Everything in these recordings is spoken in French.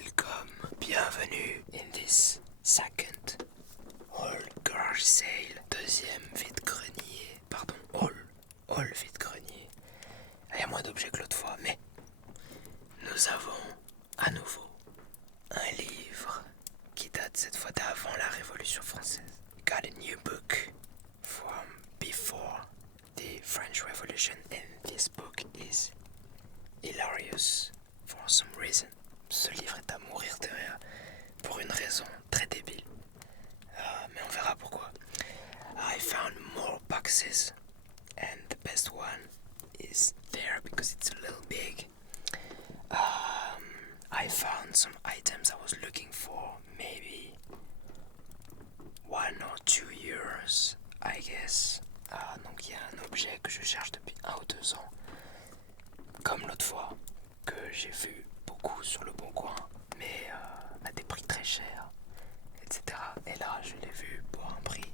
Welcome, bienvenue in this second haul garage sale, deuxième vide-grenier, haul vide-grenier. Il y a moins d'objets que l'autre fois, mais nous avons à nouveau un livre qui date cette fois d'avant la Révolution française. Got a new book from before the French Revolution, and this book is hilarious for some reason. Ce livre est à mourir de rire pour une raison très débile, mais on verra pourquoi. I found more boxes and the best one is there because it's a little big. I found some items I was looking for maybe 1 or 2 years, I guess. Donc il y a un objet que je cherche depuis 1 ou 2 ans, comme l'autre fois, que j'ai vu beaucoup sur le bon coin, mais à des prix très chers, etc. Et là, je l'ai vu pour un prix,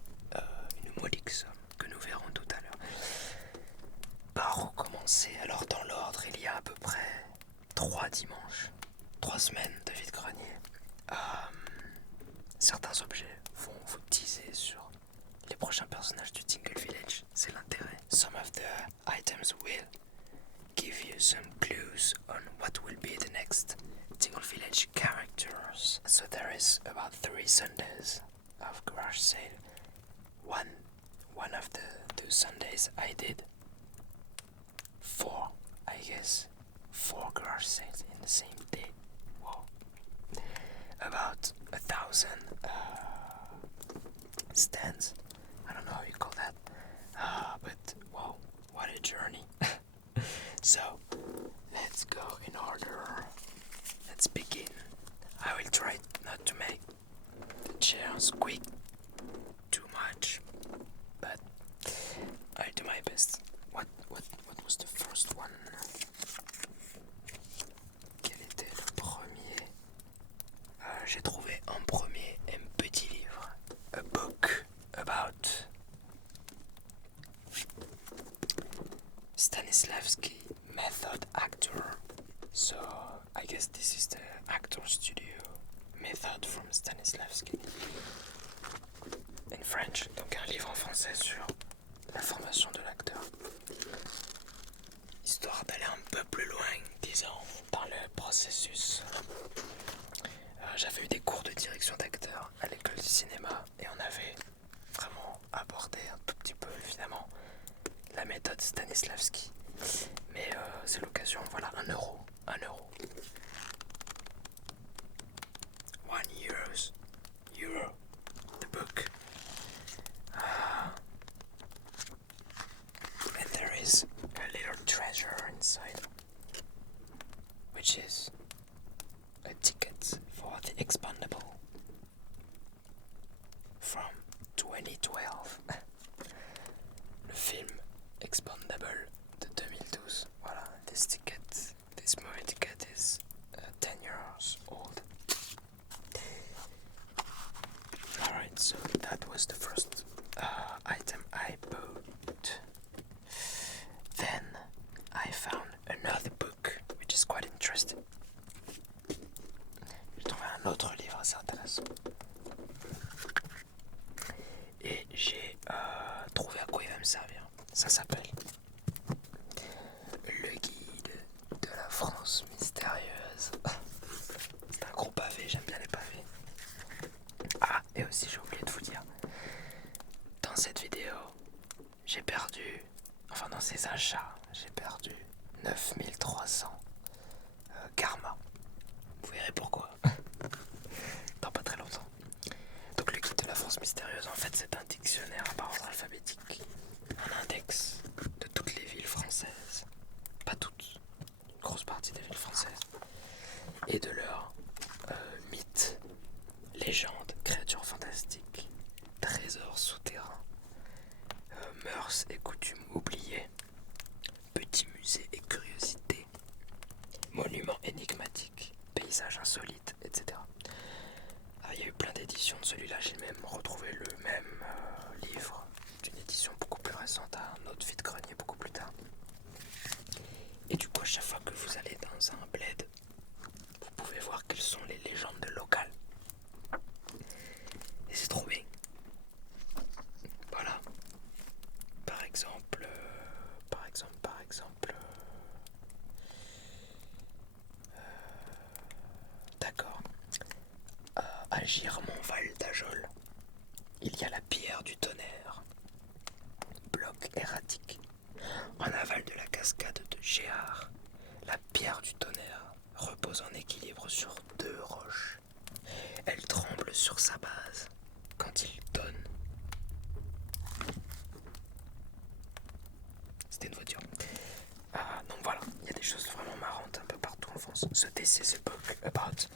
une modique somme, que nous verrons tout à l'heure. Par où commencer? Alors, dans l'ordre, il y a à peu près 3 dimanches, 3 semaines de vide-grenier. Certains objets vont vous teaser sur les prochains personnages du Tingle Village, c'est l'intérêt. Some of the items will give you some clues on what will be the next Tingle Village characters. So there is about 3 Sundays of garage sale. One of the Sundays I did 4, I guess, 4 garage sales in the same day. Wow. About 1,000 stands. I don't know how you call that. But wow, what a journey. So, let's go in order. Let's begin. I will try not to make the chair squeak too much, but I'll do my best. What was the first one? Quel était le premier? J'ai trouvé en premier un petit livre. A book about Stanislavski, method actor. So I guess this is the actor studio method from Stanislavski in French. Donc un livre en français sur la formation de l'acteur. Histoire d'aller un peu plus loin, disons, dans le processus. J'avais eu des cours de direction d'acteur à l'école du cinéma et on avait vraiment abordé un tout petit peu, évidemment, la méthode Stanislavski. Mais c'est l'occasion, voilà, 1 euro. 1 euro. 1 euro. The book. And there is a little treasure inside, which is a ticket for the Expandable from 2012. Le film Expandable de 2012. Voilà, this movie ticket is 10 years old. Alright, so that was the first item I bought. Then I found another book, which is quite interesting. J'ai trouvé un autre livre assez intéressant. Et j'ai trouvé à quoi il va me servir. Ça s'appelle Le guide de la France mystérieuse. C'est un gros pavé, j'aime bien les pavés. Ah, et aussi j'ai oublié de vous dire, dans cette vidéo, j'ai perdu, enfin dans ces achats, j'ai perdu 9300 karma. Vous verrez pourquoi. Dans pas très longtemps. Donc le guide de la France mystérieuse, en fait c'est un dictionnaire par ordre alphabétique. Un index de toutes les villes françaises. Pas toutes, une grosse partie des villes françaises. Et de leurs mythes, légendes, créatures fantastiques, trésors souterrains, mœurs et coutumes oubliées, petits musées et curiosités, monuments énigmatiques, paysages insolites, etc. Il y a eu plein d'éditions de celui-là, j'ai même retrouvé le même livre d'une édition beaucoup plus récente à un autre vide-grenier beaucoup plus tard. Et du coup, à chaque fois que vous allez dans un bled, vous pouvez voir quels sont les Girmont-Val d'Ajol. Il y a la pierre du tonnerre, bloc erratique. En aval de la cascade de Géard, la pierre du tonnerre repose en équilibre sur deux roches. Elle tremble sur sa base quand il donne. C'était une voiture. Donc voilà, il y a des choses vraiment marrantes un peu partout en France. So this is a book about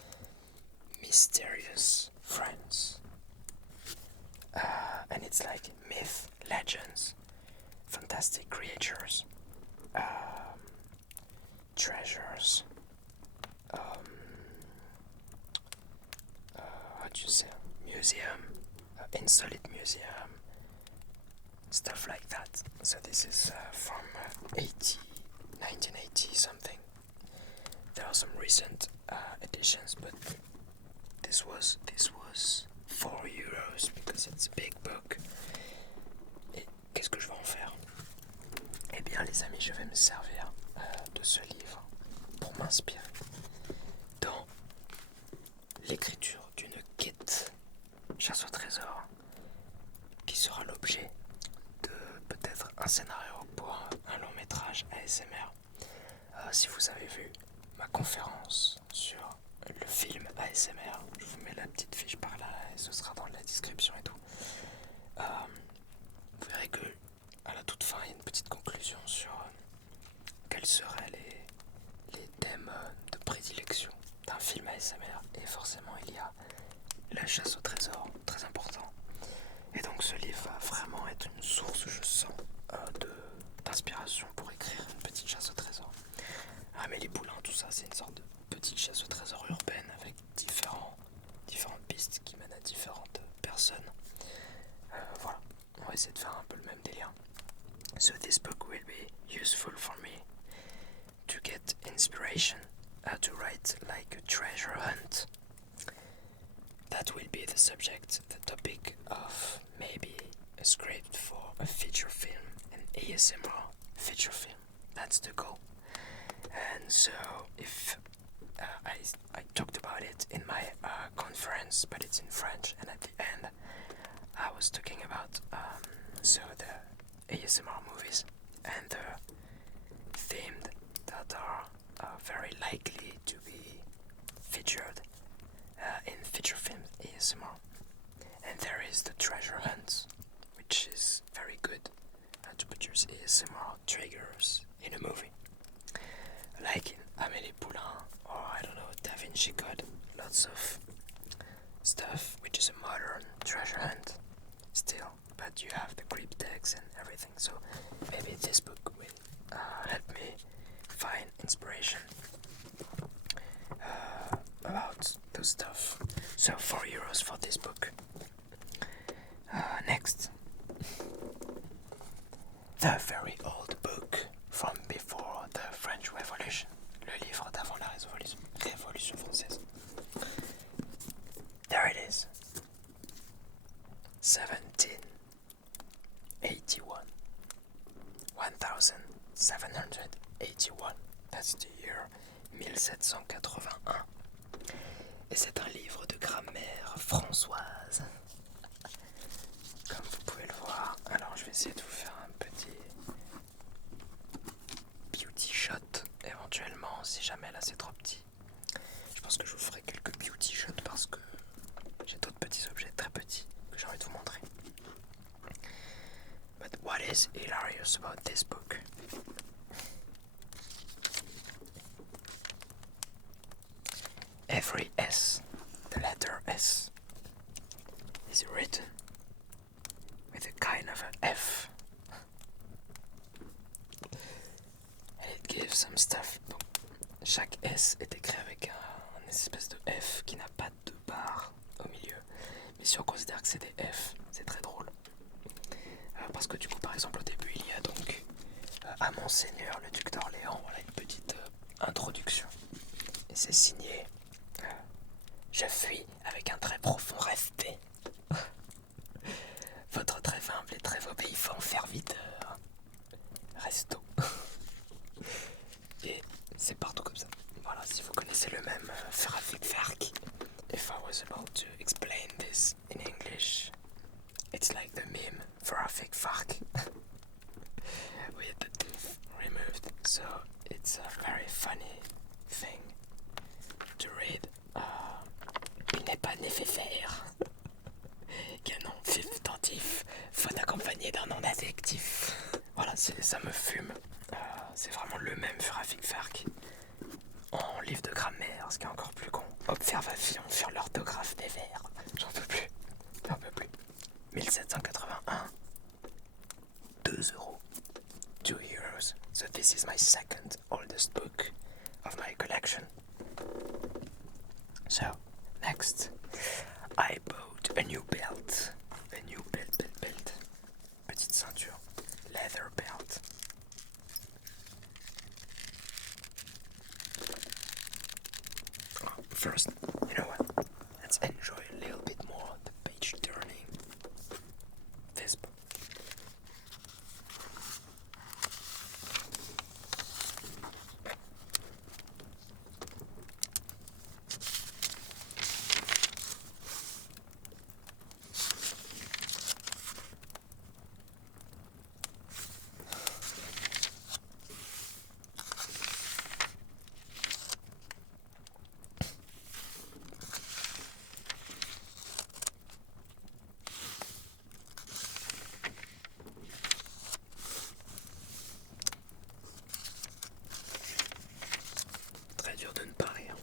mysterious friends. And it's like myth, legends, fantastic creatures, treasures, how do you say, museum, insolite museum, stuff like that. So this is from 1980 something. There are some recent editions, but this was €4 because it's a big book. Et qu'est-ce que je vais en faire? Eh bien les amis, je vais me servir de ce livre pour m'inspirer dans l'écriture d'une quête chasse au trésor qui sera l'objet de peut-être un scénario pour un long métrage ASMR. Si vous avez vu ma conférence sur le film ASMR, je vous mets la petite fiche par là et ce sera dans la description et tout. Vous verrez que à la toute fin il y a une petite conclusion sur quels seraient les thèmes de prédilection d'un film ASMR, et forcément il y a la chasse au trésor, très important. Et donc ce livre va vraiment être une source, je sens, d'inspiration pour écrire une petite chasse au trésor. Amélie Poulain, tout ça, c'est une sorte de petite chasse au trésor urbaine avec différentes pistes qui mènent à différentes personnes. Voilà, on va essayer de faire un peu le même délire. So this book will be useful for me to get inspiration to write like a treasure hunt. That will be the subject, the topic of maybe a script for a feature film, an ASMR feature film. That's the goal. And so if I talked about it in my conference, but it's in French, and at the end I was talking about so the ASMR movies and the themed that are very likely to be featured in feature film ASMR. And there is the treasure hunt, which is very good to produce ASMR triggers in a movie. Like in Amélie Poulain, or I don't know, Da Vinci Code, lots of stuff which is a modern treasure hunt still, but you have the cryptex and everything, so maybe this book will help me find inspiration about those stuff. So €4 for this book. Next, the very old book from before the French Revolution, le livre d'avant la Révolution française. There it is, 1781, 1781, that's the year 1781. Et c'est un livre de grammaire françoise, comme vous pouvez le voir. Alors je vais essayer de vous faire un petit beauty shot éventuellement, si jamais là c'est trop petit. Je pense que je vous ferai quelques beauty shots parce que j'ai d'autres petits objets très petits que j'ai envie de vous montrer. But what is hilarious about this book? Every S, the letter S, is written with a kind of an F. And it gives some stuff. Donc, chaque S est écrit avec un espèce de F qui n'a pas de barre au milieu. Mais si on considère que c'est des F, c'est très drôle. Parce que du coup, par exemple, au début, il y a donc à Monseigneur, le duc d'Orléans, voilà une petite introduction. Et c'est signé Je fuis avec un très profond respect. Votre très humble et très obéissant serviteur. Resto. Et c'est partout comme ça. Voilà, si vous connaissez le même Ferrafik Ferk, if I was able to explain this in English. It's like the meme graphic fuck with the tooth removed. So it's a very funny thing to read. Il n'est pas nécessaire qu'un nom substantif soit accompagné d'un nom d'adjectif. Voilà, ça me fume. C'est vraiment le même graphic farc en livre de grammaire, ce qui est encore plus con. Observation sur l'orthographe des verbes. J'en peux plus. 1781. 2 euros. 2 euros. So this is my second oldest book of my collection. So, next, I bought a new belt. A new belt. Petite ceinture. Leather belt. First, you know what? Let's enjoy a little bit more the page turning. This book. Dur de ne pas rire.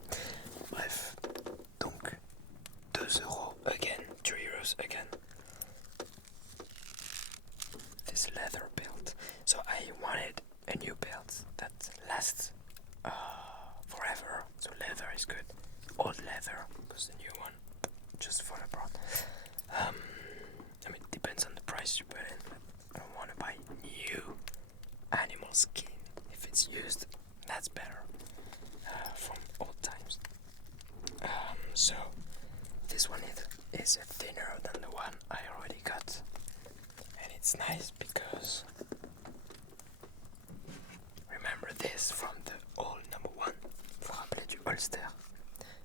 Bref, donc 2 euros again, 2 euros again. This leather belt. So I wanted a new belt that lasts forever. So leather is good. Old leather, because the new one just fall apart. I mean, it depends on the price you put in. But I don't want to buy new animal skin. If it's used, that's better. From old times. So this one is thinner than the one I already got, and it's nice because remember this from the haul number 1. Vous vous rappelez du holster,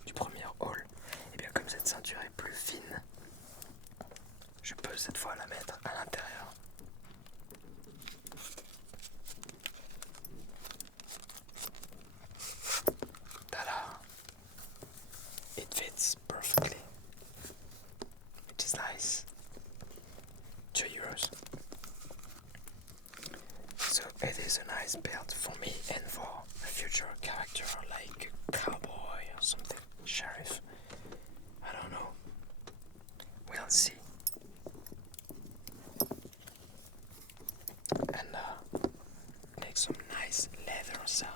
du premier haul? Et bien comme cette ceinture est plus fine, je peux cette fois la mettre à l'intérieur. It fits perfectly, which is nice. 2 euros. So it is a nice belt for me and for a future character like a cowboy or something, sheriff. I don't know. We'll see. And make some nice leather sound.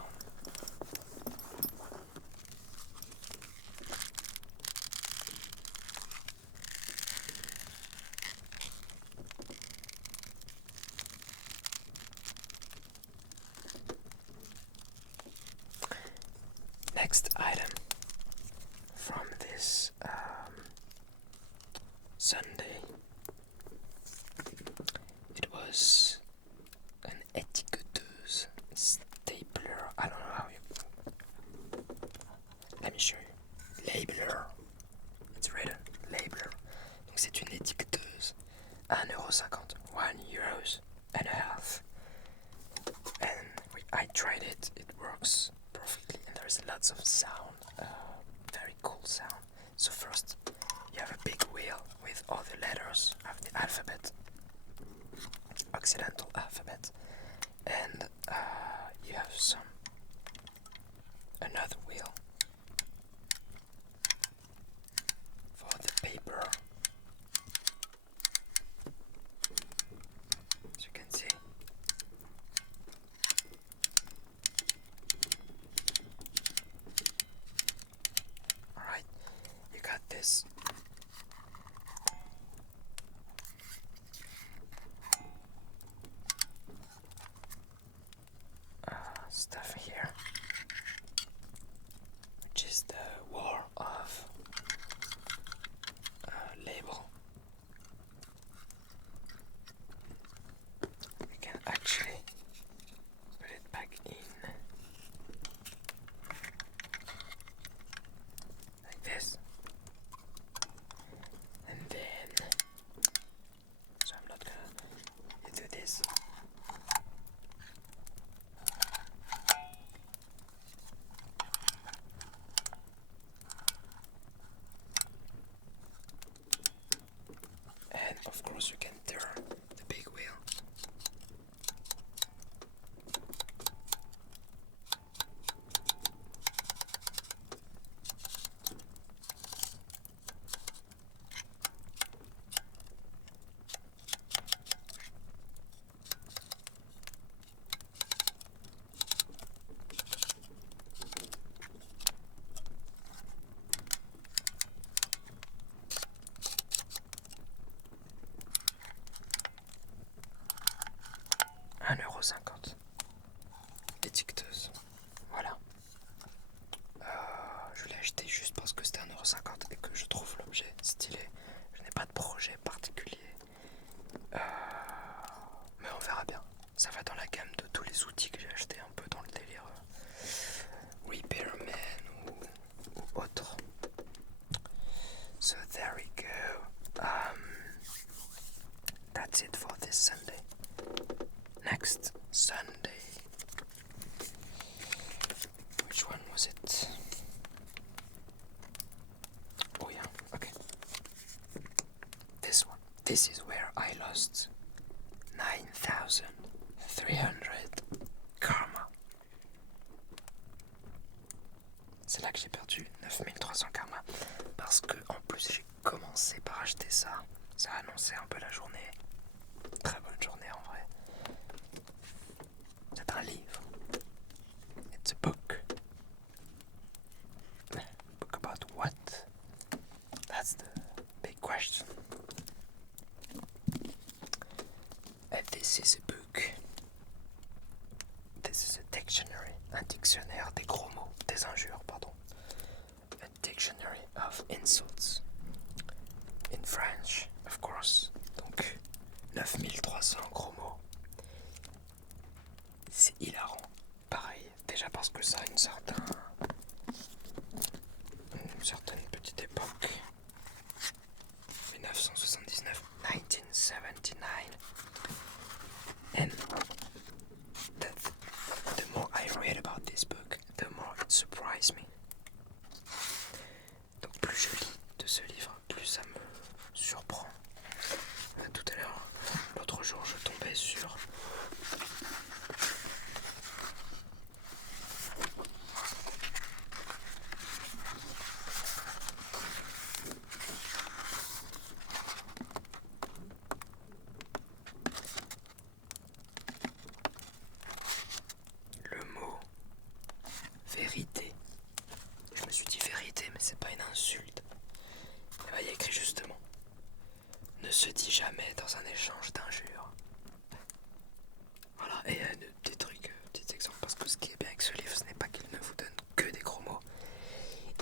Next item from this Sunday, it was an étiqueteuse stapler. I don't know how you. Let me show you. Labeler. It's written labeler. Donc c'est une étiqueteuse. 1,50 €. 1 euros and a half. And I tried it. It works perfectly, and there's lots of sound, very cool sound. So first you have a big wheel with all the letters of the alphabet, Occidental alphabet, and you have another wheel for the paper, as you can see. This stuff here, which is the wall of label. We can actually put it back in like this. this is where I lost 9300 karma. C'est là que j'ai perdu 9300 karma. Parce que en plus j'ai commencé par acheter ça. Ça a annoncé un peu la journée. Très bonne journée en vrai. C'est un livre. It's a book. Book about what? That's the big question. And this is a book. This is a dictionary. Un dictionnaire des gros mots, des injures, pardon. A dictionary of insults. In French, of course. Donc, 9300 gros mots. C'est hilarant. Pareil, déjà parce que ça a une certaine petite époque. 1979, 1979. And the more I read about this book, the more it surprised me. Donc plus je lis de ce livre, plus ça me surprend. Tout à l'heure, l'autre jour, je tombais sur le mot vérité. Je me suis dit vérité, mais c'est pas une insulte. Et ben, il y a écrit justement: ne se dit jamais dans un échange d'injures. Voilà, et des trucs, petits exemples, parce que ce qui est bien avec ce livre, ce n'est pas qu'il ne vous donne que des gros mots,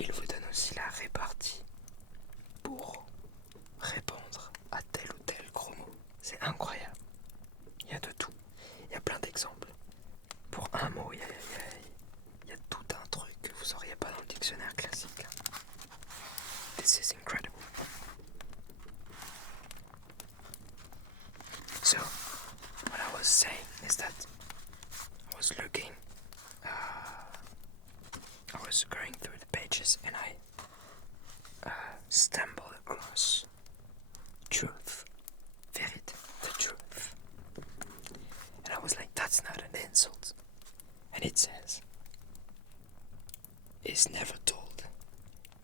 il vous donne aussi la répartie pour répondre à tel ou tel gros mot. C'est incroyable. Il y a de tout. Il y a plein d'exemples. Pour un mot, il y a tout un truc que vous n'auriez pas dans le dictionnaire classique. This is incredible. So, what I was saying is that I was looking, I was going through the pages and I stumbled across truth, vérité, the truth. And I was like, that's not an insult. And it says, is never told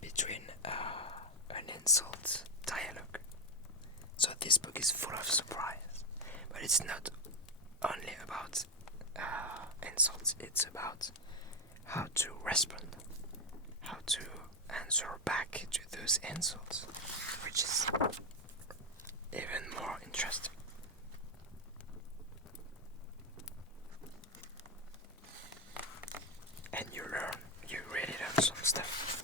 between an insult dialogue. So this book is full of surprise, but it's not only about insults, it's about how to respond, how to answer back to those insults, which is even more interesting. And you really learn some stuff.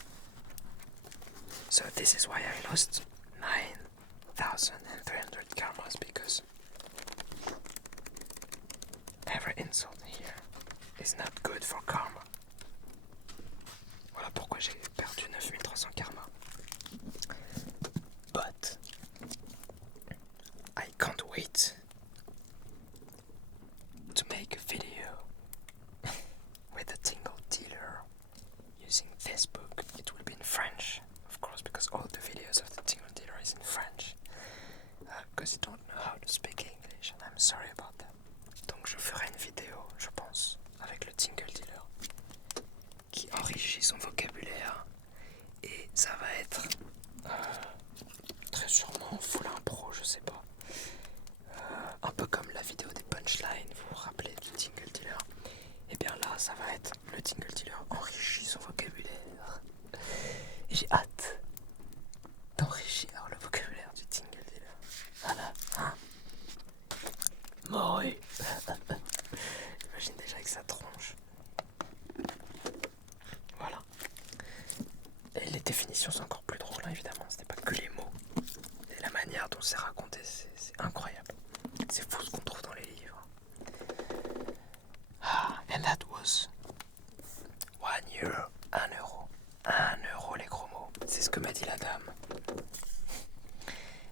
So this is why I lost 9,300 karmas, because every insult here is not good for karma. Voilà pourquoi j'ai perdu 9300 karma. But I can't wait to make a video with a tingle dealer using this book. It will be in French, of course, because all the videos of the tingle dealer is in French. Because I don't know how to speak English, and I'm sorry about that. Donc je ferai une vidéo, je pense, avec le tingle dealer, qui enrichit son vocabulaire, et ça va être très sûrement full impro, je sais pas. Un peu comme la vidéo des punchlines, vous vous rappelez du tingle dealer? Et bien là, ça va être le tingle dealer enrichit son vocabulaire. Et j'ai hâte d'enrichir le vocabulaire du tingle dealer. Voilà, hein? Moi, j'imagine déjà avec sa tronche. Voilà. Et les définitions sont encore plus drôles, hein, évidemment. Ce n'est pas que les mots. Et la manière dont c'est raconté, c'est incroyable. C'est fou ce qu'on trouve dans les livres. And that was 1 euro, 1 euro. 1 euro les gros mots. C'est ce que m'a dit la dame.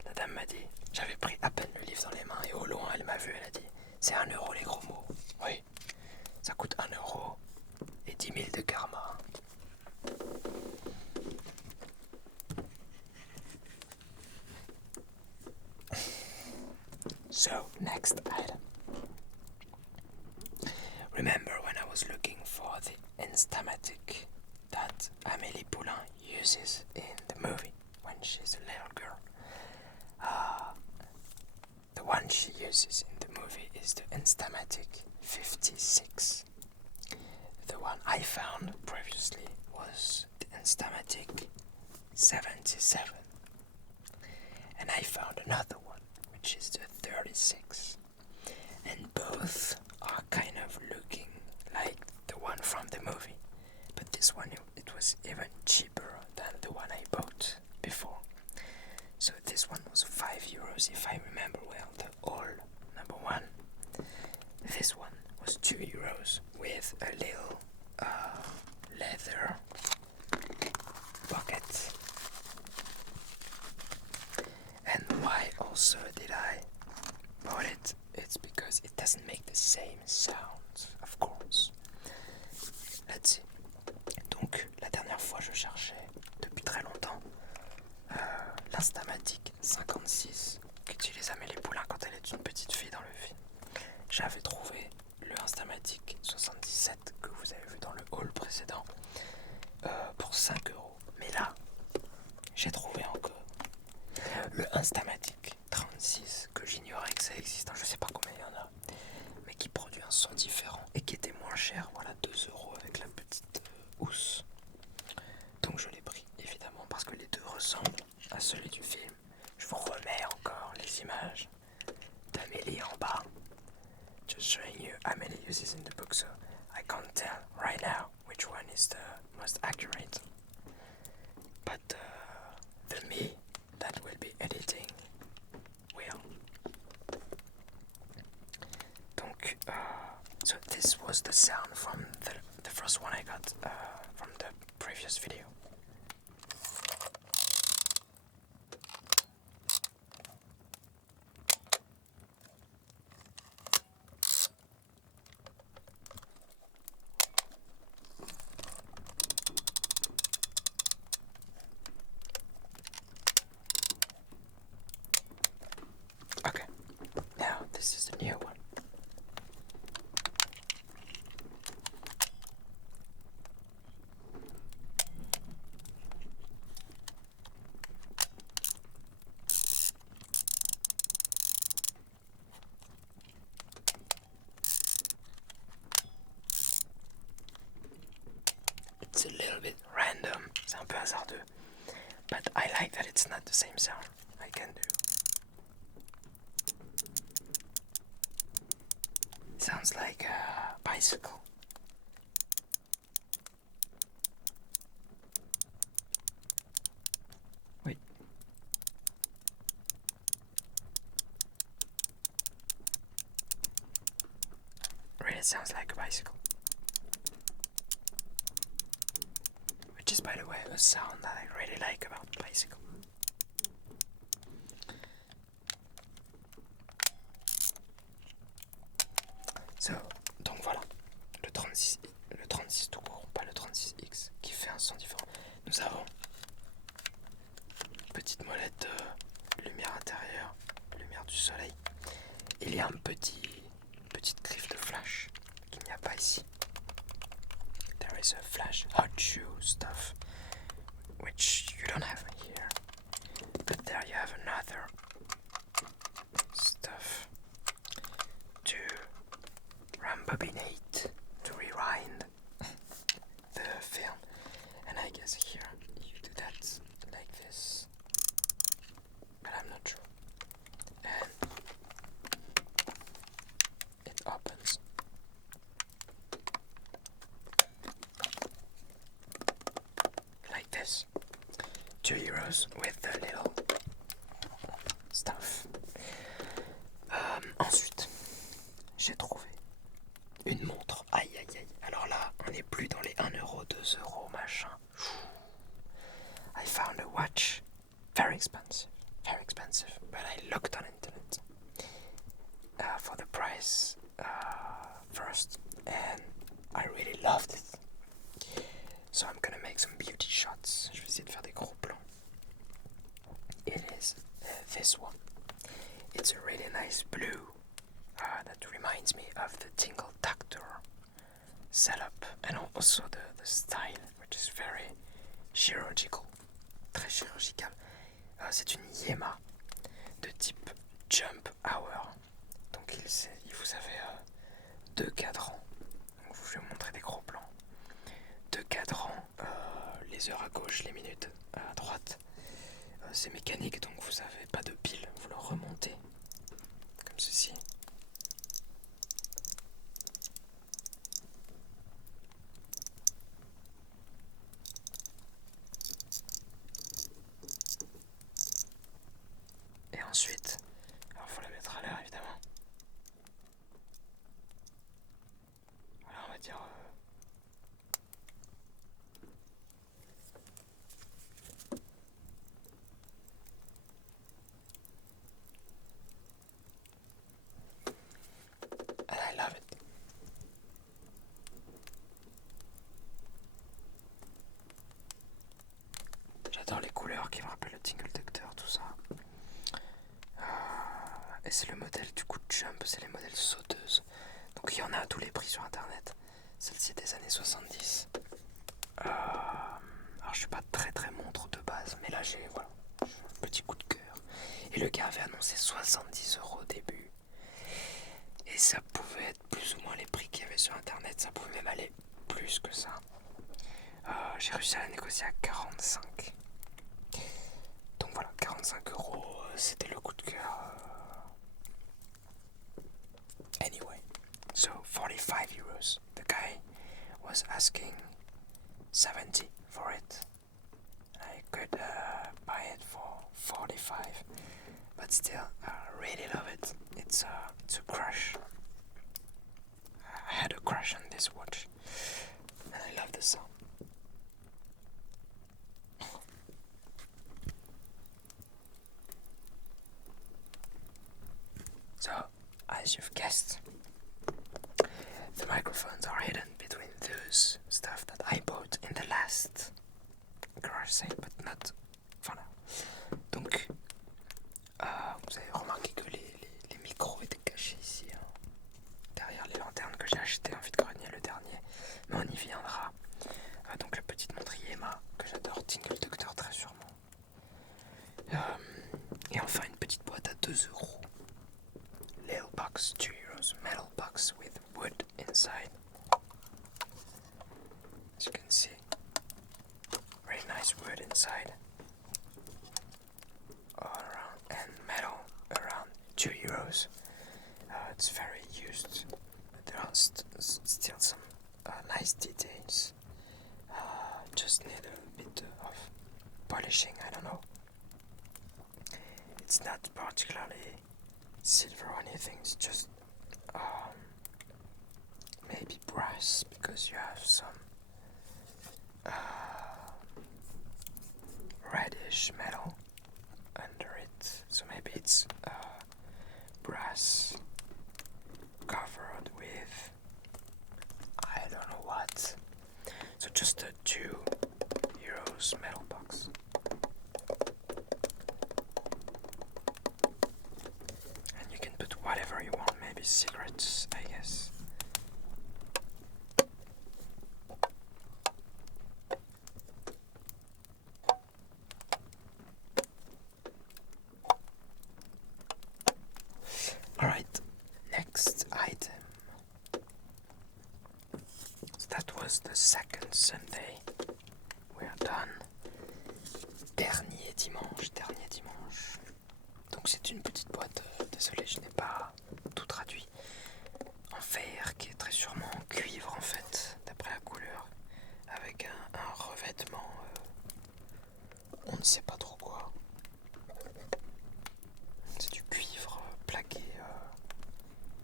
La dame m'a dit, j'avais pris à peine le livre dans les mains et au loin elle m'a vu, elle a dit, c'est 1 euro les gros mots. Oui, ça coûte 1 euro et 10 000 de karma. So, next item. Remember when I was looking for the Instamatic that Amélie Poulain uses in the movie when she's a little girl? The one she uses in the movie is the Instamatic 56. The one I found previously was the Instamatic 77. And I found another one, which is the 36. And both are kind of looking like the one from the movie. But this one, it was even cheaper than the one I bought before. So this one was €5 if I remember well, the old number one. This one was €2 with a little leather pocket. And why also did I bought it? It's because it doesn't make the same sound, of course. Let's see. Donc, la dernière fois, je cherchais depuis très longtemps l'Instamatic 56 qu'utilise Amélie Poulain quand elle est une petite fille dans le film. J'avais trouvé le Instamatic 77 que vous avez vu dans le haul précédent pour 5€. Mais là, j'ai trouvé encore le Instamatic 36 que j'ignorais que ça existe. Je sais pas combien il y en a, mais qui produit un son différent et qui était moins cher. Voilà, 2€ avec la petite housse. Donc je l'ai pris évidemment parce que les deux ressemblent à celui du film. Je vous remets encore les images d'Amélie en bas. Just showing you Amélie uses in the book, so I can't tell right now which one is the most accurate. But the me that will be editing will. Donc, so this was the sound from the first one I got from the previous video. Okay, now this is the new one. It's a little bit random, c'est un peu hasardeux, but I like that it's not the same sound I can do. It sounds like a bicycle. Wait. Really sounds like a bicycle. Which is, by the way, a sound that I really like about bicycle. So, donc voilà, le 36 tout court, pas le 36X, qui fait un son différent. Nous avons une petite molette de lumière intérieure, lumière du soleil. Il y a petite griffe de flash qu'il n'y a pas ici. There is a flash hot shoe stuff, which you don't have here. But there you have another stuff to rembobinate, to rewind the film. And I guess here you do that like this, but I'm not sure. And it opens. Like this. €2 with the little stuff. Ensuite, j'ai trouvé une montre. Aïe aïe aïe. Alors là, on n'est plus dans les 1€, 2€, machin. I found a watch. Very expensive, but I looked on internet for the price first, and I really loved it. So I'm gonna make some beauty shots. Je vais essayer de faire des gros plans. It is this one. It it's a really nice blue that reminds me of the Tingle Doctor setup, and also the style, which is very chirurgical, très chirurgical. C'est une Yema de type Jump Hour. Donc vous avez deux cadrans. Donc, je vais vous montrer des gros plans. Deux cadrans, les heures à gauche, les minutes à droite. C'est mécanique, donc vous n'avez pas de pile, vous le remontez comme ceci. Et ensuite, alors faut la mettre à l'heure évidemment. Voilà, on va dire. And I love it. J'adore les couleurs qui me rappellent le Tingle Doctor, tout ça. Et c'est le modèle du coup de Jump, c'est les modèles sauteuses. Donc il y en a à tous les prix sur internet. Celle-ci est des années 70. Alors je suis pas très montre de base, mais là j'ai un petit coup de cœur. Et le gars avait annoncé 70 € au début. Et ça pouvait être plus ou moins les prix qu'il y avait sur internet, ça pouvait même aller plus que ça. J'ai réussi à la négocier à 45. Donc voilà, 45 €, c'était le coup de cœur. Anyway, so 45 €. The guy was asking 70 for it. I could buy it for 45, but still, I really love it. It's a crush. I had a crush on this watch, and I love the sound. So, as you've guessed, the microphones are hidden between those stuff that I bought in the last garage sale, but not for now. Donc, vous avez remarqué que les micros étaient cachés ici, hein, derrière les lanternes que j'ai achetées en vide-grenier le dernier, mais on y viendra. Donc la petite montre Yema que j'adore, Tingle Doctor très sûrement. Et enfin une petite boîte à 2 €. Little box, 2 €, metal box with wood inside. As you can see, very nice wood inside. All around, and metal around 2 €. It's very used. There are still some nice details. Just need a bit of polishing, I don't know. It's not particularly silver or anything, it's just maybe brass, because you have some reddish metal under it, so maybe it's brass covered with I don't know what. So just a 2 € metal box. And you can put whatever you want, maybe cigarettes, I guess. Alright, next item. So that was the second Sunday. We are done. Dernier dimanche. Donc c'est une petite boîte, désolé je n'ai pas tout traduit, en fer qui est très sûrement en cuivre en fait, d'après la couleur, avec un revêtement, on ne sait pas trop quoi. C'est du cuivre plaqué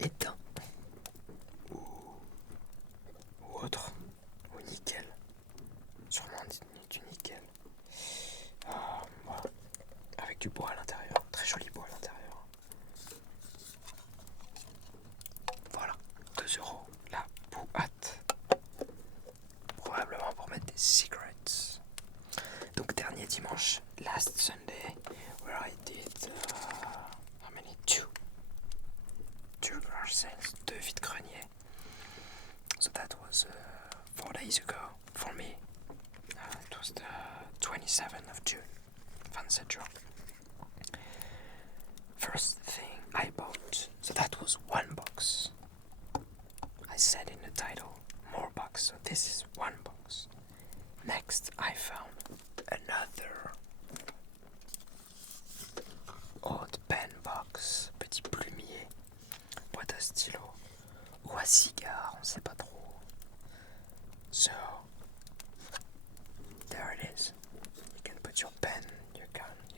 éteint ou autre, ou nickel, sûrement du nickel. Voilà. Avec du bois à l'intérieur, très joli bois à l'intérieur. Voilà, 2 € la boîte. Probablement pour mettre des cigarettes. Donc dernier dimanche, last Sunday, where I did how many? two garage sales, deux vide-greniers. So that was 4 days ago for me. It was the 27th of June, 27 juin. First thing I bought, so that was one box. I said in the title, more box, so this is one box. Next, I found another old pen box, petit plumier, boîte à stylo ou à cigare, on sait pas trop. So, there it is. You can put your pen, you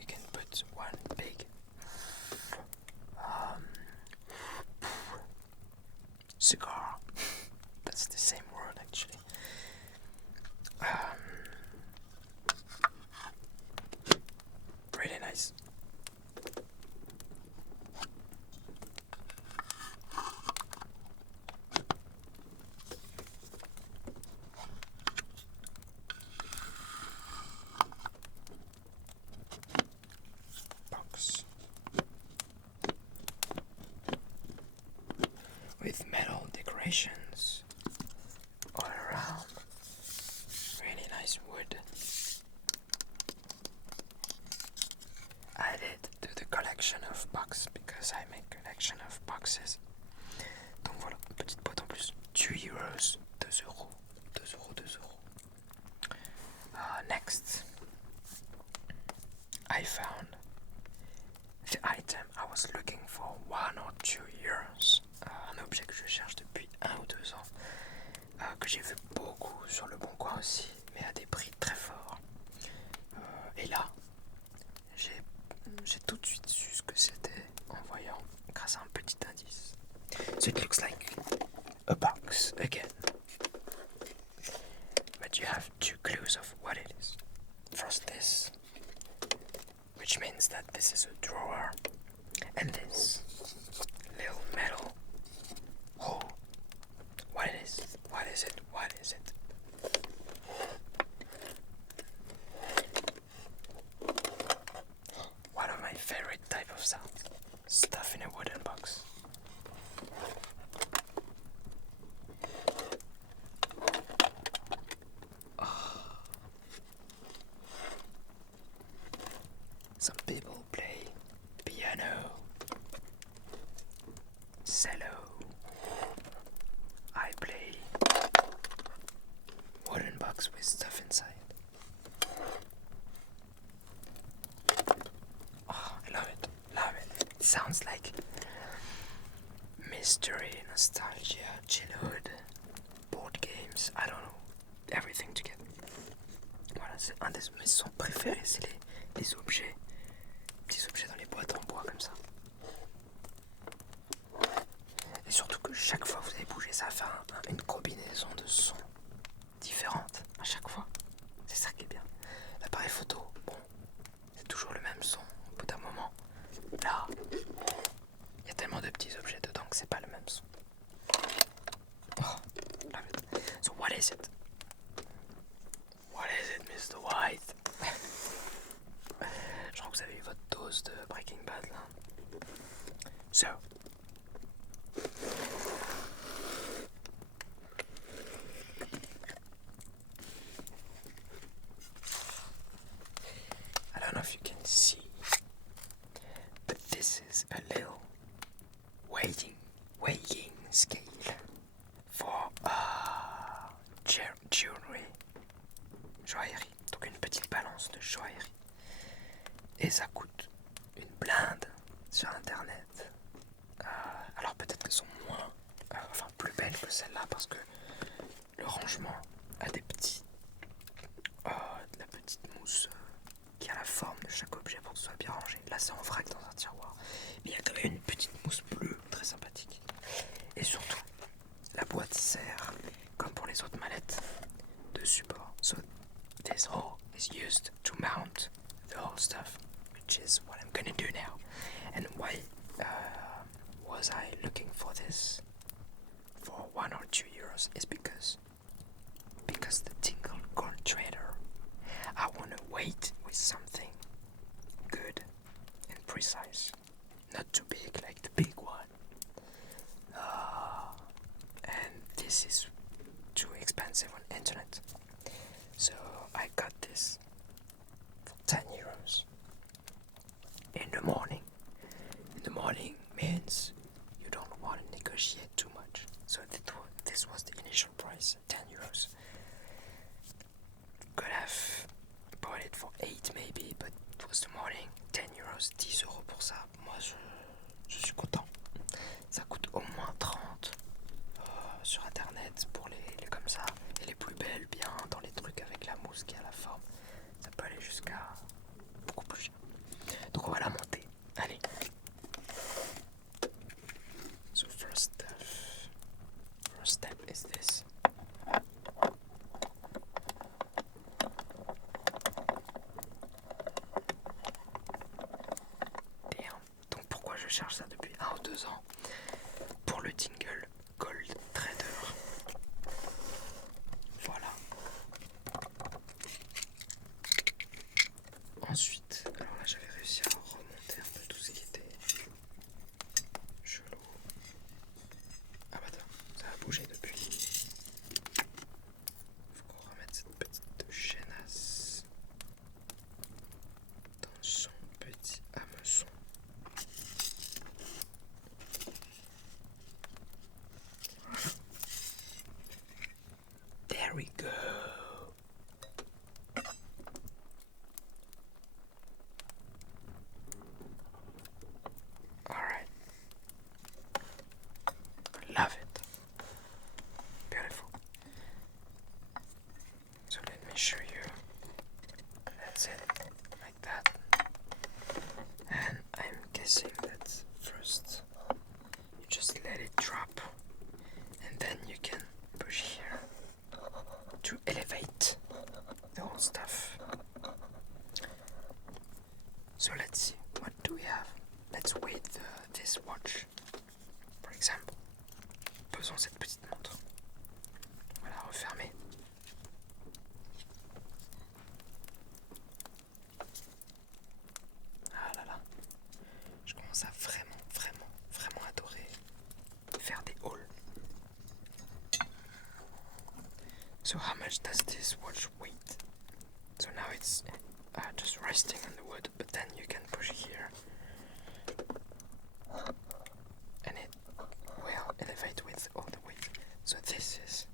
can put one big cigar. That's the same word actually. Really nice. Box with metal decorations all around. Really nice wood. Added to the collection of boxes because I make collection of boxes. Donc voilà, petite boîte en plus. 2 euros, 2 euros, 2 euros, 2 euros. Next, I found the item I was looking for 1 or 2 years. Un objet que je cherche depuis 1 ou 2 ans, que j'ai vu beaucoup sur le Bon Coin aussi, mais à des prix très forts. Et là, j'ai tout de suite su ce que c'était en voyant grâce à un petit indice. So it looks like a box again, but you have 2 clues of what it is. First this, which means that this is a drawer, and this little metal hole. What it is? What is it? What is it? One of my favorite type of sounds. Stuff in a wooden box. Some people play piano, cello. I play wooden box with stuff inside. Oh, I love it, love it. It sounds like mystery, nostalgia, childhood, board games, I don't know, everything together. Voilà, c'est un de mes sons préférés, c'est les objets, petits objets dans les boîtes en bois comme ça. Et surtout que chaque fois que vous allez bouger, ça va faire une combinaison de sons différentes à chaque fois. C'est ça qui est bien. L'appareil photo, bon, c'est toujours le même son au bout d'un moment. Là, il y a tellement de petits objets dedans que c'est pas le même son. Oh, love it. So what is it? What is it, Mr. White? Je crois que vous avez eu votre dose de Breaking Bad là. So, I don't know if you can see, but this is a little weighing scale for jewelry, joaillerie. Donc une petite balance de joaillerie. Et ça coûte une blinde sur internet. Alors peut-être qu'elles sont moins, plus belles que celle-là parce que le rangement a des petits, de la petite mousse qui a la forme de chaque objet pour que ce soit bien rangé. Là c'est en vrac dans un tiroir, mais il y a quand même une petite mousse bleue très sympathique. Et surtout, la boîte sert, comme pour les autres mallettes, de support. So this hole is used to mount the whole stuff, which is what I'm gonna do now. And why was I looking for this for 1 or 2 euros is because the Tingle Gold Trader, I want to wait with something good and precise, not too big this for 10 euros in the morning. In the morning means you don't want to negotiate too much. So this was the initial price, 10 euros. Could have bought it for 8 maybe, but it was the morning. 10 euros, 10 euros pour ça. Moi je suis content. Ça coûte au moins 30 sur internet pour les comme ça. Et les plus belles, bien dans les trucs avec la mousse qui a la forme. Ça peut aller jusqu'à beaucoup plus cher. Donc on va la monter. Allez. So first step is this. Donc pourquoi je cherche ça depuis 1 ou 2 ans? Pour le Tingle Gold Trader. Voilà. Ensuite, alors là j'avais réussi à remonter un peu tout ce qui était chelou. Ah bah attends, ça a bougé depuis. Faut qu'on remette cette petite chaînasse dans son petit hameçon. Voilà. There we go. Alright. Love it. Beautiful. So let me show you. That's it. Like that. And I'm guessing that first you just let it drop. And then you can push here to elevate the whole stuff. So let's see. What do we have? Let's weight this watch. For example. Posons cette petite montre. Voilà, refermer. Ah là là. Je commence à vraiment adorer faire des hauls. So how much does this watch weight? So now it's just resting on the wood, but then you can push here. And it will elevate with all the weight. So this is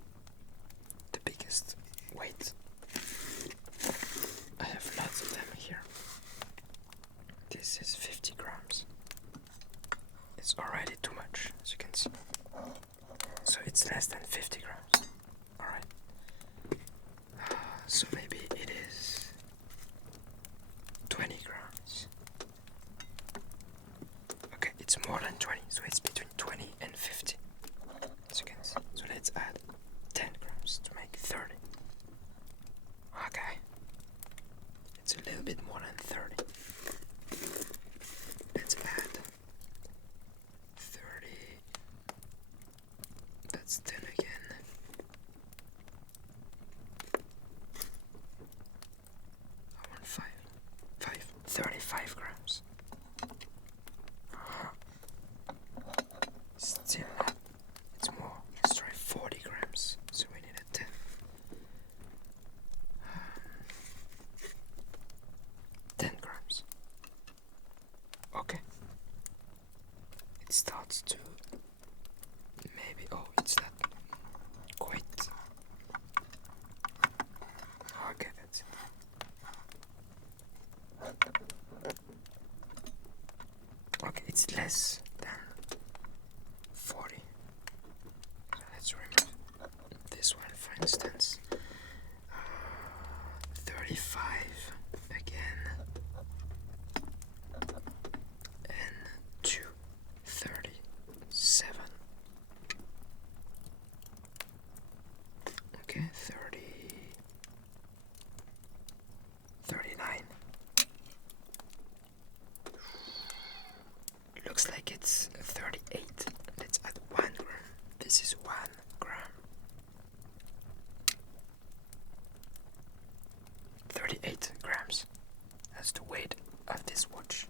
the biggest weight. I have lots of them here. This is 50 grams. It's already too much, as you can see. So it's less than 50 grams. Alright. So maybe it is 20 grams. Okay, it's more than 20, so it's between 20 and 50. As you can see. So let's add 10 grams to make 30. Okay. It's a little bit more than 30. Let's add 30. That's 10 again. I want 5. 35 grams. Still not. It's more. Let's try 40 grams. So we need a 10. 10 grams. Okay. It starts to maybe. Oh, it's not quite. Okay, that's it. Okay, it's less than 40. So let's remove this one, for instance. 35 again. And 237. Okay, 39. Looks like it's 38. Let's add 1 gram. This is 1 gram. 38 grams. That's the weight of this watch.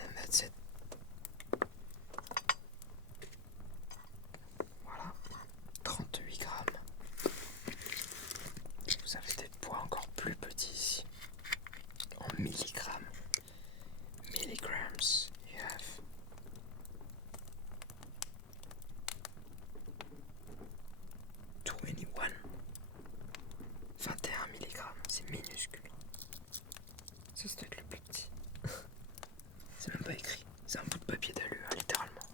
And that's it. Voilà. 38 grammes. plus petit ici. En milligrammes. Milligrams, you have 21. 21 milligrammes, c'est minuscule. Ça, c'est peut-être le plus petit. C'est même pas écrit. C'est un bout de papier d'alu, littéralement.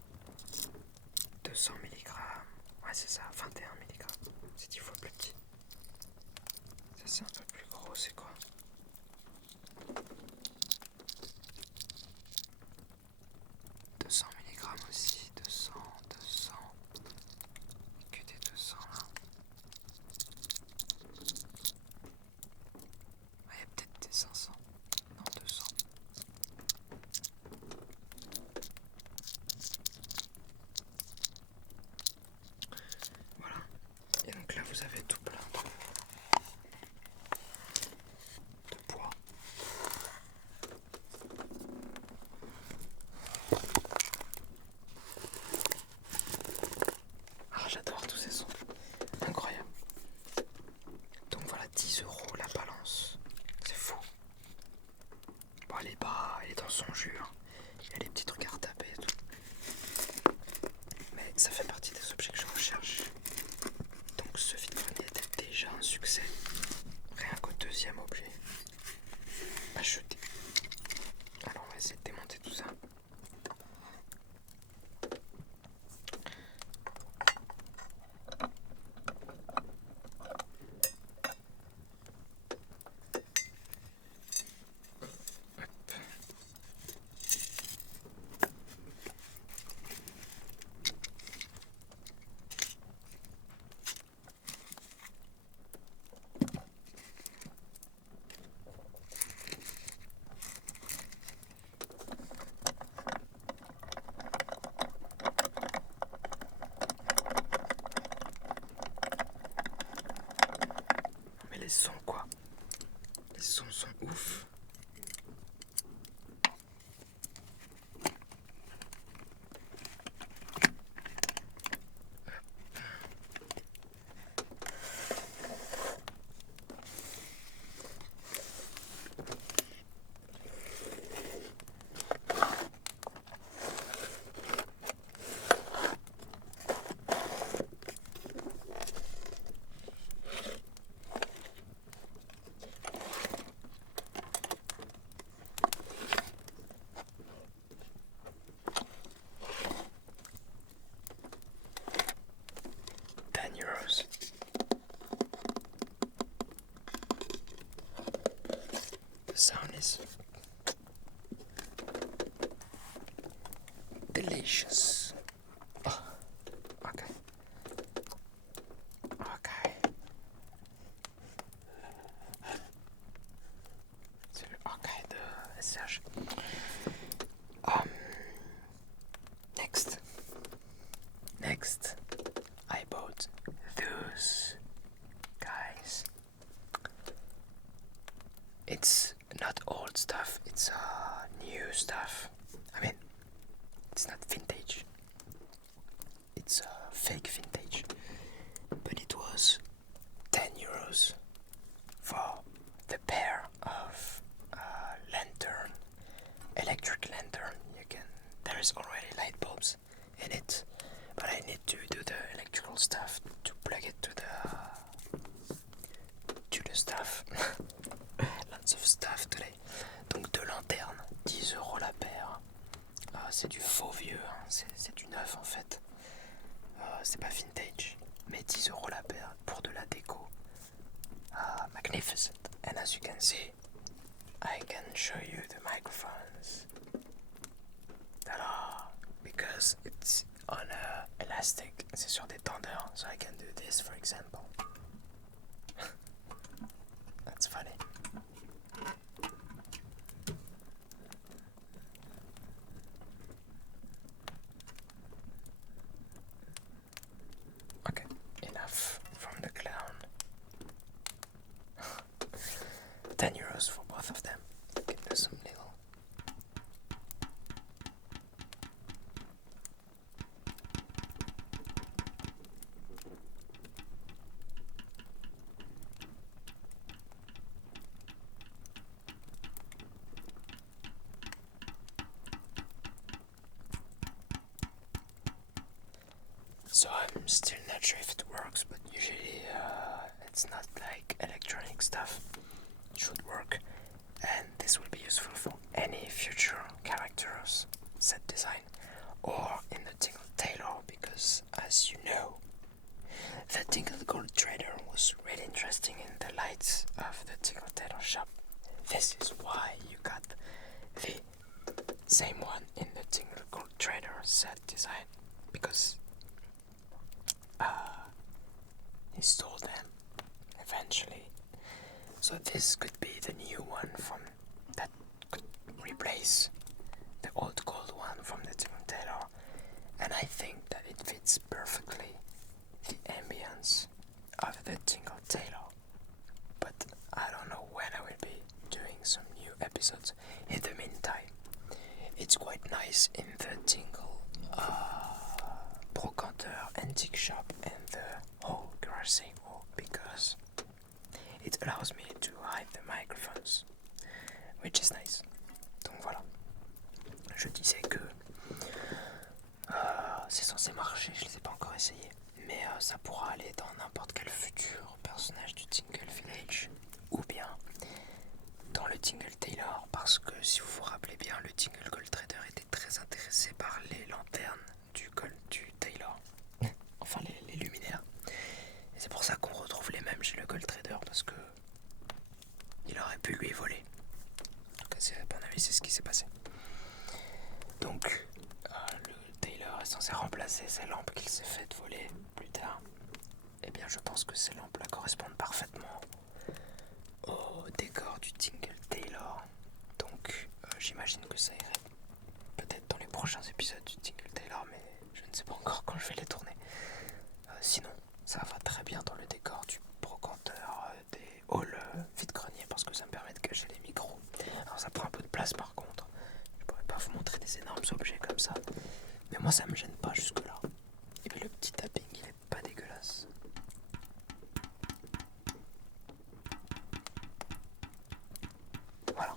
200 milligrammes. Ouais, c'est ça, 21 milligrammes. C'est 10 fois plus petit. Ça, c'est un peu plus gros, c'est quoi? Aussi, 200. Que des 200 là. Il y a peut-être des 500. Non, 200. Voilà. Et donc là, vous avez tout plein de poids. Ah, j'adore tous ces sons. Incroyable. Donc voilà, 10 € la balance. C'est fou. Bon, elle est dans son jus. Hein. Il y a les petits trucs à retaper et tout. Mais ça fait partie des objets que je recherche. Donc ce vide-grenier était déjà un succès. Rien qu'au deuxième objet. Acheté. Alors on va essayer de démonter tout ça. Les sons quoi. Les sons sont ouf. €10. The sound is delicious. Oh, okay. Okay. C'est le okay de SH. Next, I bought those guys. It's not old stuff, it's new stuff. I mean, it's not vintage. It's fake vintage. But it was 10 euros for the pair of lantern, electric lantern. There is already light bulbs in it, but I need to do the electrical stuff to plug it to the stuff. Lots of stuff today. Donc deux lanternes, 10 € la paire. C'est du faux vieux, hein. C'est du neuf en fait. C'est pas vintage, mais 10 € la paire pour de la déco. Magnificent. And as you can see, I can show you the microphones. Ta-da! Because it's on elastic, c'est sur des tendeurs, so I can do this for example. That's funny. Okay, enough from the clown. 10 euros for both of them. Okay, there's some little. So I'm still not sure if it works, but usually it's not like electronic stuff. It should work, and this will be useful for any future characters set design or in the Tingle Tailor, because as you know, the Tingle Gold Trader was really interesting in the lights of the Tingle Tailor shop. This is why you got the same one in the Tingle Gold Trader set design, because he stole them eventually. So this could be the new one from that could replace the old gold one from the Tingle Tailor, and I think that it fits perfectly the ambience of the Tingle Tailor. But I don't know when I will be doing some new episodes. In the meantime, it's quite nice in the Tingle Brocanteur antique shop and the whole garage sale, because it allows me to hide the microphones, which is nice. Donc voilà. Je disais que c'est censé marcher, je les ai pas encore essayés, mais ça pourra aller dans n'importe quel futur personnage du Tingle Village ou bien dans le Tingle Tailor, parce que si vous vous rappelez bien, le Tingle Gold Trader était très intéressé par les lanternes du Tailor, enfin les luminaires, et c'est pour ça qu'on retrouve les mêmes chez le Gold Trader, parce que il aurait pu lui voler. En tout cas, à mon avis, c'est ce qui s'est passé. Donc le Tailor est censé remplacer ces lampes qu'il s'est fait voler plus tard. Et bien je pense que ces lampes là correspondent parfaitement au décor du Tingle Tailor. Donc j'imagine que ça irait peut-être dans les prochains épisodes du Tingle Tailor, mais je ne sais pas encore quand je vais les tourner. Sinon ça va très bien dans le décor du brocanteur des halls vide-grenier, parce que ça me permet de cacher les micros. Alors ça prend un peu de place par contre. Je pourrais pas vous montrer des énormes objets comme ça, mais moi ça me gêne pas jusque là. Et puis le petit tapping il est pas dégueulasse. Voilà,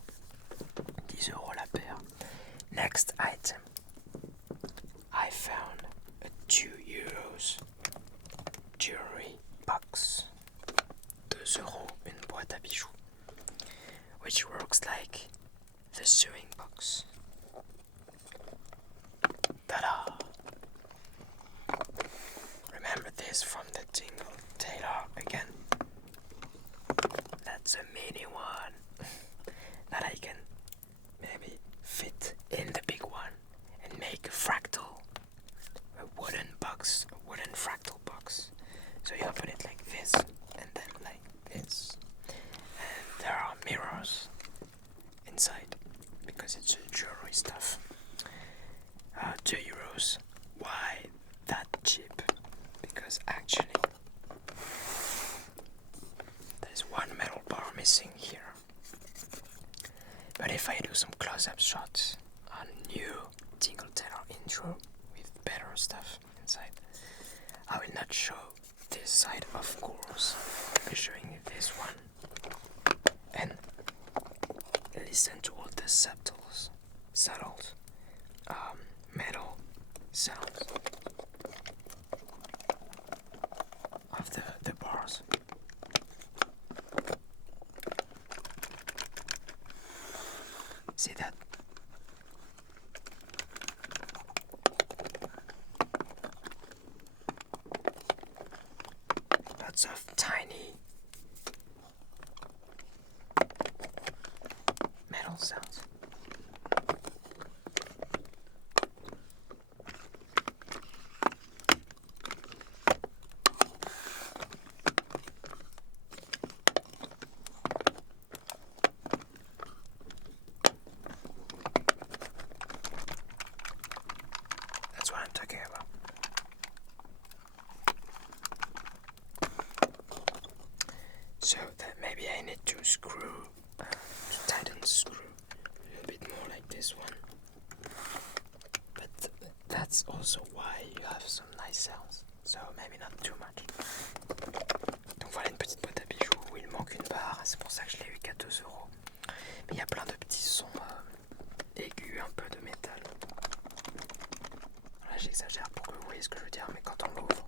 10 € la paire. Next item, I found a 2 euros jewelry box. 2 € une boîte à bijoux, which works like the sewing box. Ta-da! Remember this from the Tingle Tailor again. That's a mini one that I can maybe fit in the big one and make a fractal, a wooden box, a wooden fractal box. So you open it like this and then like this, and there are mirrors inside because it's jewelry stuff. 2 euros. Why that cheap? Because actually there's one metal bar missing here. But if I do some close-up shots on new Tingle Tailor intro with better stuff inside, I will not show this side, of course. I'll be showing you this one. And listen to all the subtle metal sounds of the bars. See that? Lots of tiny metal sounds. That's what I'm talking about. So that maybe I need to screw, to tighten the screw a little bit more like this one. But that's also why you have some nice sounds. So maybe not too much. Donc voilà une petite boîte à bijoux où il manque une barre. C'est pour ça que je l'ai eu qu'à 2 €. Mais il y a plein de petits sons aigus, un peu de métal. Là j'exagère pour que vous voyez ce que je veux dire, mais quand on l'ouvre,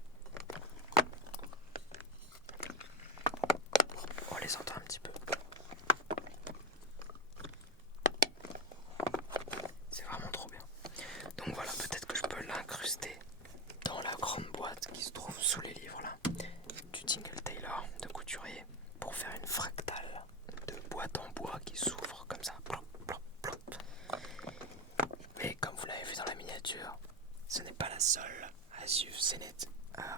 boîte en bois qui s'ouvre comme ça. Plop, plop, plop. Mais comme vous l'avez vu dans la miniature, ce n'est pas la seule. As you've seen it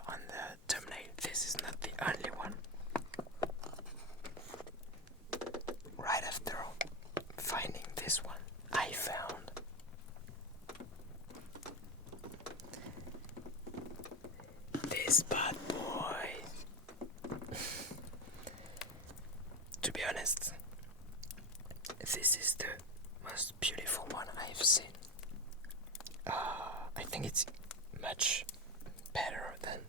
on the thumbnail, this is not the only one. Right after finding this one, I found this bad boy. To be honest, this is the most beautiful one I've seen. I think it's much better than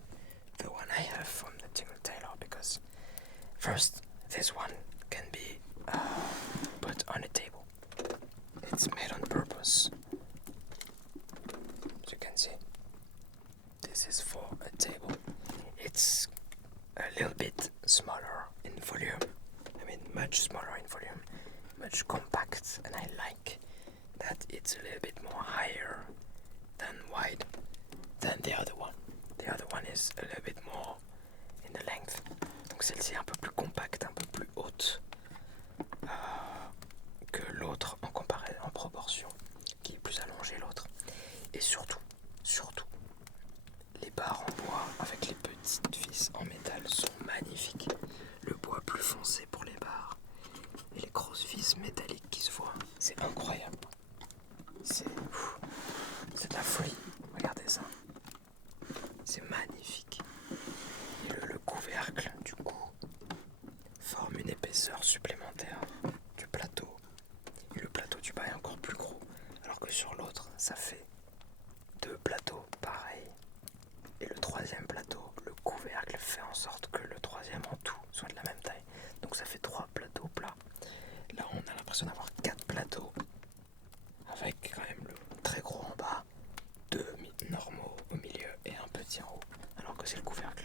the one I have from the Tingles because first, this one can be put on a table. It's made on purpose. As you can see, this is for a table. It's a little bit smaller in volume. I mean, much smaller in volume, much compact, and I like that it's a little bit more higher than wide than the other one. The other one is a little bit more in the length. Donc celle-ci est un peu plus compacte, un peu plus haute que l'autre en proportion, qui est plus allongé l'autre. Et surtout, les barres en bois avec les petites vis en métal sont magnifiques. Le bois plus foncé pour les barres et les grosses vis métalliques qui se voient, c'est incroyable. C'est de la folie, regardez ça. C'est magnifique. Et le couvercle, du coup, forme une épaisseur supplémentaire du plateau. Et le plateau du bas est encore plus gros. Alors que sur l'autre, ça fait deux plateaux pareils. Et le troisième plateau, le couvercle fait en sorte que le troisième en tout soit de la même taille. Donc ça fait 3 plateaux plats. Là, on a l'impression d'avoir 4 plateaux. Avec quand même le très gros en bas, 2 normaux au milieu et un petit en haut, alors que c'est le couvercle.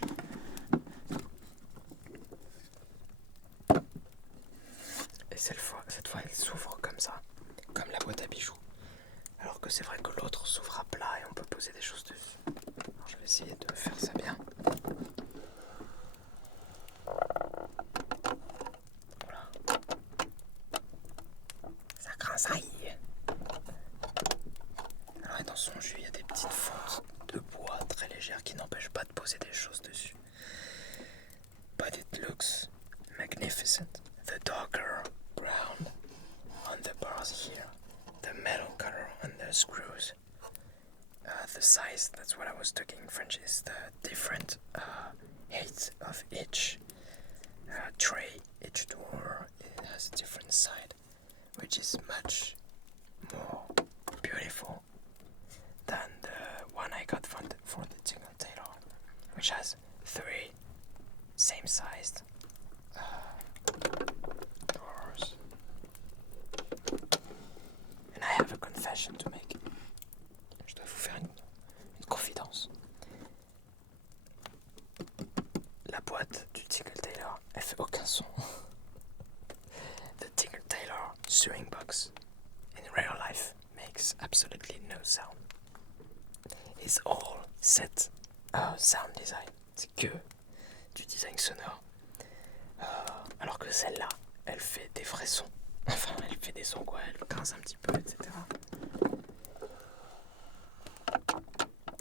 Et cette fois elle s'ouvre comme ça, comme la boîte à bijoux, alors que c'est vrai que l'autre s'ouvre à plat et on peut poser des choses dessus. Alors je vais essayer de faire ça bien. Voilà. Ça grinçaille. Alors, dans son jus, il y a des petites fontes de bois très légères qui n'empêchent pas de poser des choses dessus. But it looks magnificent. The darker brown on the bars here, the metal color on the screws, the size, that's what I was talking in French, is the different height of each tray. Each door it has a different side, which is much more beautiful than the one I got for the Tingles, which has 3 same-sized drawers. And I have a confession to make. Je dois vous faire une confidence. La boîte du Tingles, elle fait aucun son. The Tingles sewing box in real life makes absolutely no sound. It's all set sound design. C'est que du design sonore. Alors que celle-là, elle fait des vrais sons. Enfin, elle fait des sons quoi, elle grince un petit peu, etc.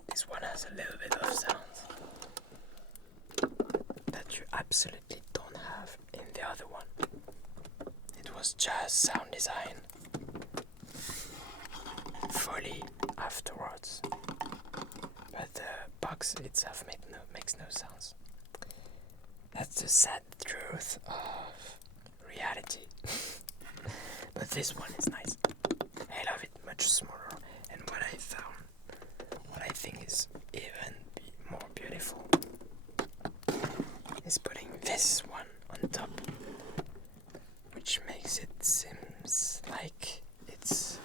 This one has a little bit of sound that you absolutely don't have in the other one. It was just sound design fully afterwards. But the box itself makes no sounds. That's the sad truth of reality. But this one is nice. I love it much smaller. And what I found, what I think is even more beautiful, is putting this one on top, which makes it seems like it's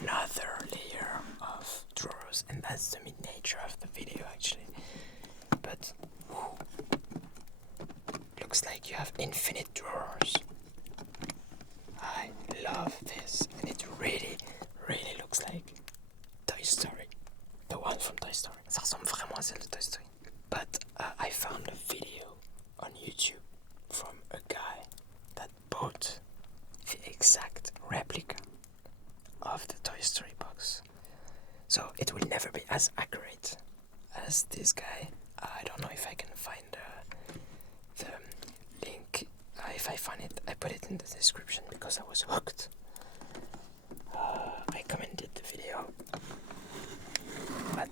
another layer of drawers, and that's the nature of the video actually. But looks like you have infinite drawers. I love this, and it really looks like Toy Story, the one from Toy Story. Ça ressemble vraiment à celle de Toy Story. But I found a video on YouTube from a guy that bought put it in the description because I was hooked. I commented the video, but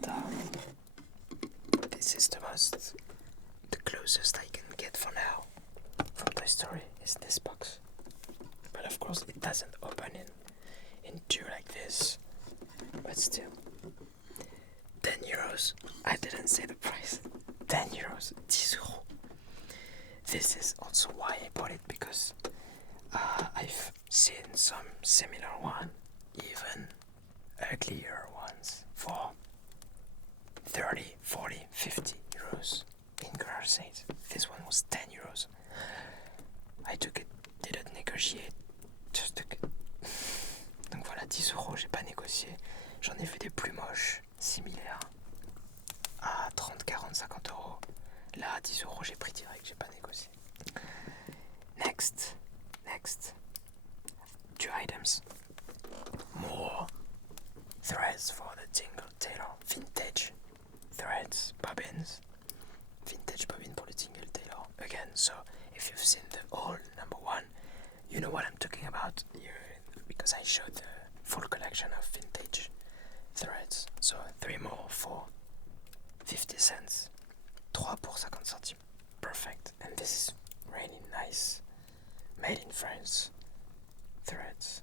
this is the closest I can get for now from Toy Story is this box. But of course it doesn't open in two like this, but still. 10 euros, I didn't say the price, 10 euros, 10 euros. This is also why I bought it, because I've seen some similar one, even uglier ones, for 30, 40, 50 euros in garage sales. This one was 10 euros. I took it, didn't negotiate, just took it. Donc voilà, 10 euros, j'ai pas négocié. J'en ai vu des plus moches, similaires, à 30, 40, 50 euros. Là, à 10 euros, j'ai pris direct, j'ai pas négocié. Next. Two items. More threads for the Tingle Tailor. Vintage threads, bobbins. Vintage bobbin pour le Tingle Tailor. Again, so if you've seen the old number 1, you know what I'm talking about. Because I showed the full collection of vintage threads. So 3 more for 50 cents. 3 pour 50 centimes. Perfect. And this is really nice. Made in France. Threads.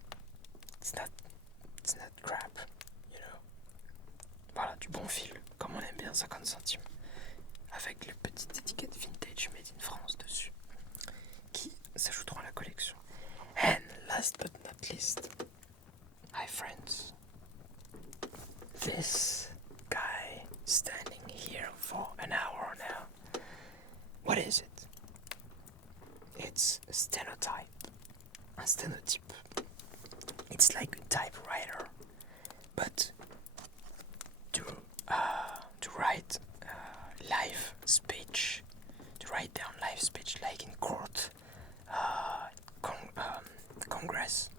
It's not crap, you know. Voilà, du bon fil, comme on aime bien, 50 centimes. Avec les petites étiquettes vintage made in France dessus, qui s'ajouteront à la collection. And last but not least, my friends, this guy standing here for an hour now. What is it? It's a Stenotype. A Stenotype. It's like a typewriter, but to write live speech, to write down live speech like in court, Congress,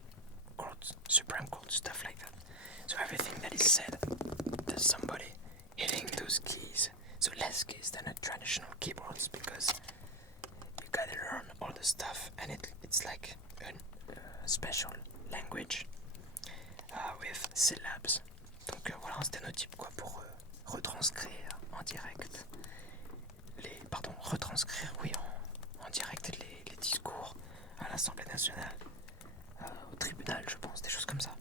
court, Supreme Court, stuff like that. So everything that is said, there's somebody hitting those keys. So less keys than a traditional keyboards, because you gotta learn all the stuff, and it's like a special language with syllabes. Donc voilà un sténotype quoi, pour retranscrire en direct retranscrire en direct les discours à l'Assemblée nationale, au tribunal je pense, des choses comme ça.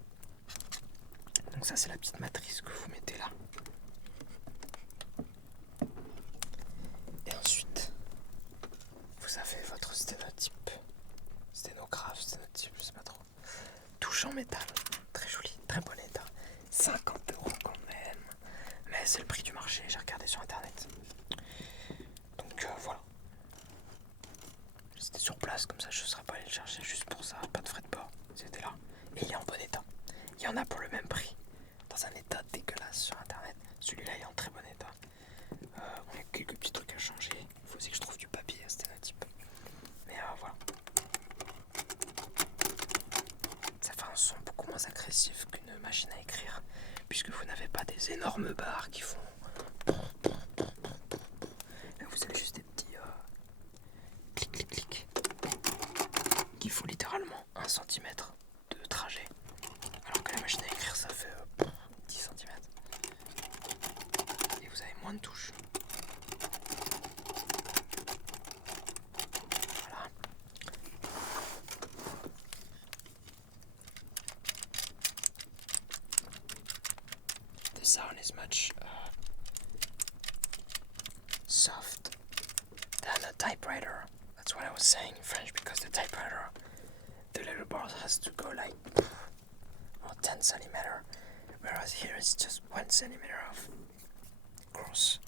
Donc ça c'est la petite matrice que vous mettez là. Et ensuite vous avez votre sténotype, sténographe, sténotype, je sais pas trop. Touche en métal, très joli, très bon état. 50 € quand même, mais c'est le prix du marché, j'ai regardé sur internet. Donc voilà. C'était sur place, comme ça je ne serais pas allé le chercher juste pour ça, pas de frais de port, c'était là. Et il est en bon état. Il y en a pour le même prix, dans un état dégueulasse sur internet. Celui-là il est en très bon état. Il y a quelques petits trucs à changer, il faut aussi que je trouve du papier à sténotype. Mais voilà. Ça fait un son beaucoup moins agressif qu'une machine à écrire, puisque vous n'avez pas des énormes barres qui font... Là vous avez juste des petits clic clic clic qui font littéralement 1 cm de trajet, alors que la machine à écrire ça fait 10 cm. Et vous avez moins de touches. Voilà. The sound is much soft than a typewriter. That's what I was saying in French, because the typewriter, the little bar has to go like 10 cm, whereas here it's just 1 cm of cross.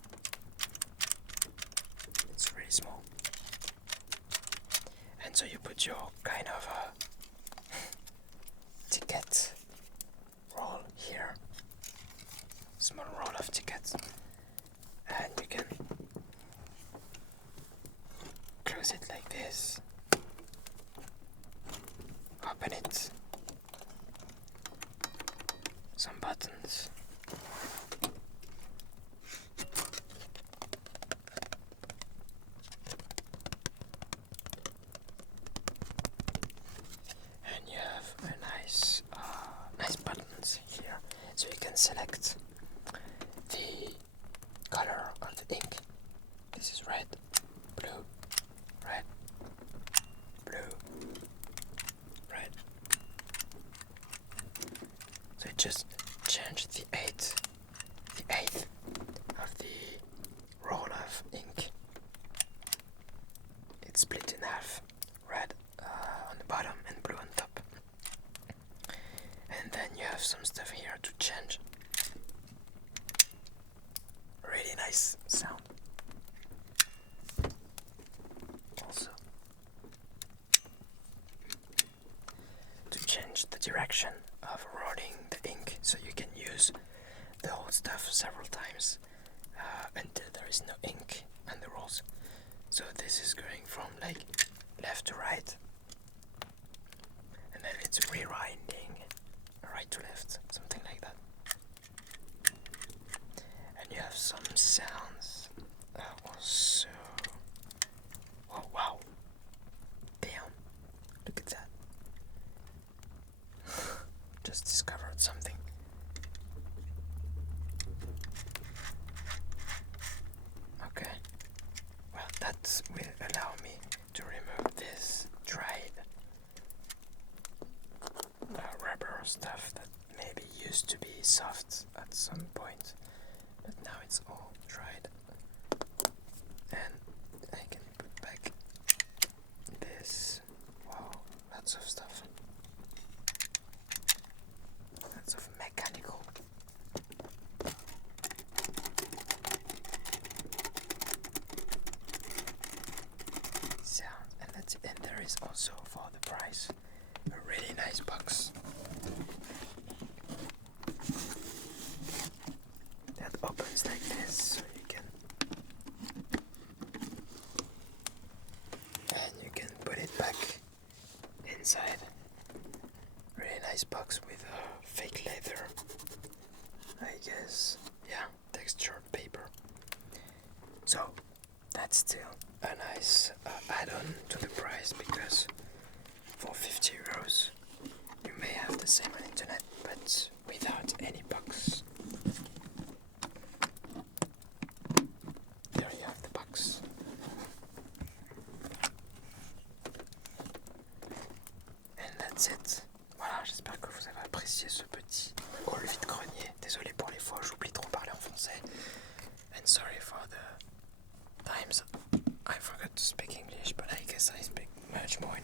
It's really small. And so you put your kind of ticket roll here, small roll of tickets, and you can close it like this, open it, some buttons, So you can select the color of the ink. This is red, blue, red, blue, red. So it just changed the eighth of the roll of ink. It's split in half, red on the bottom and blue on top. And then you have some stuff here to change. Really nice sound. Also, to change the direction of rolling the ink, so you can use the whole stuff several times until there is no ink on the rolls. So this is going from like left to right, and then it's rewinding right to left, something like that. And you have some sounds also. Oh wow, damn, look at that. Just discovered something. Okay, well that will allow me to remove this dried rubber stuff that maybe used to be soft at some point, but now it's all dried. And I can put back this. Wow, lots of stuff. Lots of mechanical. Sound, and that's it. And there is also, for the price, a really nice box that opens like this, so you can put it back inside. Really nice box with a fake leather, I guess. Yeah, textured paper. So that's still a nice add-on to the price, because for 50 euros you may have the same on internet but without any box. There you have the box. And that's it. Voilà, j'espère que vous avez apprécié ce petit haul vide-grenier. Désolé pour les fois où j'oublie trop parler en français. And sorry for the times I forgot to speak English, but I guess I speak much more in